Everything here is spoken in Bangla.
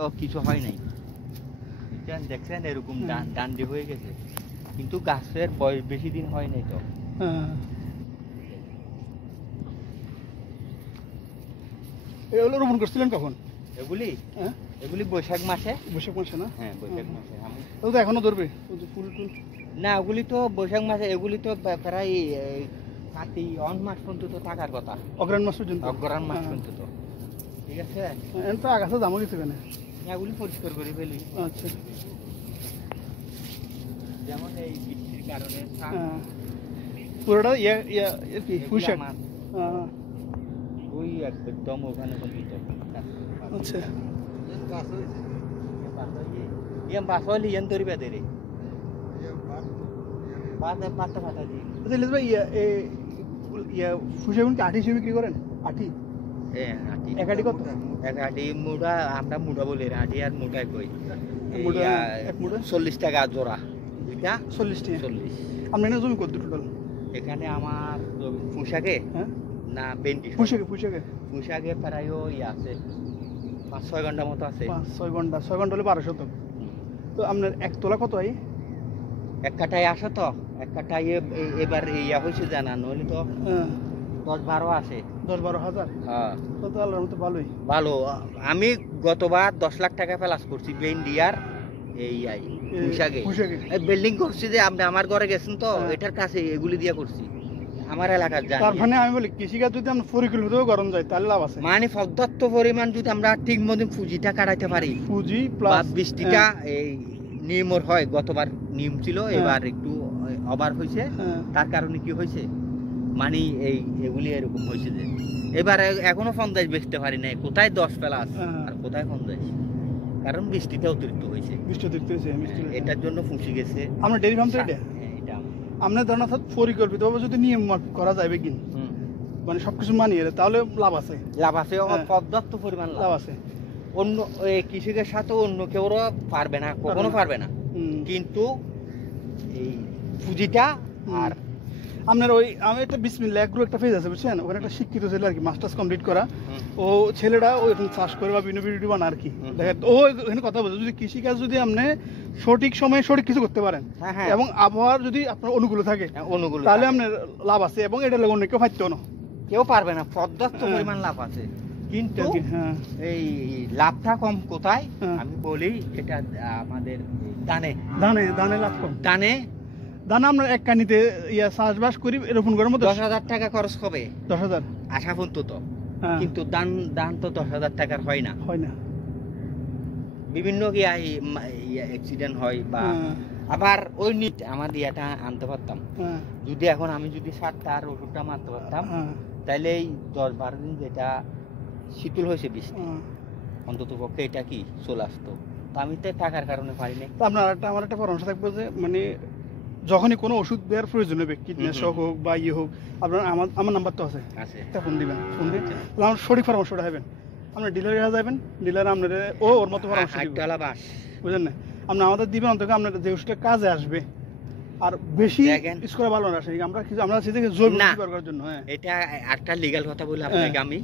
তো কিছু হয় নাই, দেখছেন এরকম ডান্ডি হয়ে গেছে, কিন্তু গাছের বয়স বেশি দিন হয় নাই। তো এগুলো রোপণ করছিলেন কখন? এগুলি এগুলি বৈশাখ মাসে। বৈশাখ মাসে না? হ্যাঁ, বৈশাখ মাসে। তো এখনো ধরবে ফুল টুল? না, ওগুলি তো বৈশাখ মাসে, এগুলি তো প্রায় কাতি অন মাস পর্যন্ত তো থাকার কথা। অগ্রহায়ণ মাস পর্যন্ত? অগ্রহায়ণ মাস পর্যন্ত। তো ঠিক আছে, তো আগাছা দামও গেছে কেন? এগুলি পরিষ্কার করে ফেলি। আচ্ছা, যেমন এই বৃষ্টির কারণে পুরোটা কি পুঁইশাক? ওই একদম ওখানে পর্যন্ত। আচ্ছা, yang pasol yang turi bedere পাতা পাতা দি। ইলিশ ভাই পুঁইশাক কি আটি হিসেবে বিক্রি করেন? আটি আটি এক আটি কত? এক আটি মুড়া, আমরা মুড়া বলি, আটি আর মুড়া কই। এক মুড়া 40 টাকা জোড়া, দুইটা 40 টাকা। 40। আপনি এনে জমি কত টোটাল? এখানে আমার পুঁশাকে না ভেন্ডি, পুঁশাকে প্রায় আছে 5-6 ঘন্টা মতো আছে। 5-6 ঘন্টা, 6 ঘন্টা হলে 12 শতক। তো আপনার এক তোলা কত হয়? এক কাঠায় আসে তো, এক কাঠায় এবার হয়েছে জানা, নইলে তো 10-12 আসে। 10-12 হাজার? হ্যাঁ, তো আল্লাহর মতো ভালোই। ভালো। আমি গতবার 10 লাখ টাকা প্লাস করছি ভেন্ডি আর পুঁশাকে। বিল্ডিং করছি যে আপনি আমার ঘরে গেছেন তো, এটার কাছে এগুলি দিয়ে করছি আমার এলাকার জানি। তার মানে আমি বলি কৃষিকাজ যদি আমরা পরিকল্পিতভাবে গরম যায় তাহলে লাভ আছে। মানে পর্যাপ্ত পরিমাণ যদি আমরা ঠিক মতো পুঁজিটা কাটাইতে পারি, পুঁজি প্লাস বৃষ্টিটা এই নিয়মর হয়। গতবার নিয়ম ছিল, এবার একটু ওভার হয়েছে। তার কারণে কি হয়েছে, মানে এগুলি এরকম হয়েছে যে এবার এখনো 50 বেচতে পারি নাই। কোথায় 10 প্লাস আর কোথায় 50, কারণ বৃষ্টিটা অতিরিক্ত হয়েছে। এটার জন্য ফুসে গেছে। আমরা ডেইরি ফার্ম তো এটা আপনার ধরেন অর্থাৎ পরিকল্পিতভাবে যদি নিয়ম করা যাবে কি, মানে সবকিছু মানিয়ে তাহলে লাভ আছে। লাভ আছে, পর্যাপ্ত পরিমাণ লাভ আছে। অন্য কৃষকের সাথে অন্য কেউ পারবে না, কখনো পারবে না। কিন্তু এই পুঁজিটা আর আপনার আমি একটা বিসমিল্লাহ এগ্রো একটা পেজ আছে বুঝছেন, ওখানে একটা শিক্ষিত ছেলে আর কি, মাস্টার্স কমপ্লিট করা। ও ছেলেটা ওই চাষ করে বা বিভিন্ন ভিডিও বানা আর কি। দেখেন ও এখানে কথা বলছে, যদি কৃষিকাজ যদি আপনি সঠিক সময়ে সঠিক কিছু করতে পারেন এবং আবহাওয়ার যদি আপনার অনুকূলে থাকে তাহলে আপনার লাভ আছে, এবং এটা অন্য কেউ পারতো না, কেউ পারবে না। পর্যাপ্ত পরিমাণ লাভ আছে, কিন্তু এই লাভটা কম কোথায় আমি বলি, এটা আমাদের দানে দানে লাভ কম। দানে আমরা এক কানিতে চাষবাস করি রোপণ করার মতো 10,000 টাকা খরচ হবে। 10,000 আশা পর্যন্ত। কিন্তু দান তো 10,000 টাকার হয় না। বিভিন্ন অ্যাক্সিডেন্ট হয়, বা আবার ওই আমার ইয়াটা আনতে পারতাম যদি, এখন আমি যদি 7টার ওষুধটা মারতে পারতাম, তাহলে এই 10-12 দিন যেটা শীতল হয়েছে বৃষ্টি, অন্তত পক্ষে এটা কি চলে আসতো। তো আমি তো টাকার কারণে পারি নাই। আমার একটা পরামর্শ থাকবে যে মানে যখনই কোনো ওষুধ দেওয়ার প্রয়োজন হবে, কীটনাশক হোক বা হোক, আপনার আমার নাম্বার তো আছে, ফোন দিবেন। ফোন দিয়ে আমার সঠিক পরামর্শটা হবেন। আপনার ডিলারে যাবেন, ডিলার আপনার ওর মতো পরামর্শ বুঝলেন না, আপনি আমাদের দিবেন, অন্তত আপনার যে ওষুধটা কাজে আসবে। আর বেশি ইউজ করা ভালো না, আমরা জৈব করার জন্য। এটা একটা লিগ্যাল কথা বলে আপনাকে আমি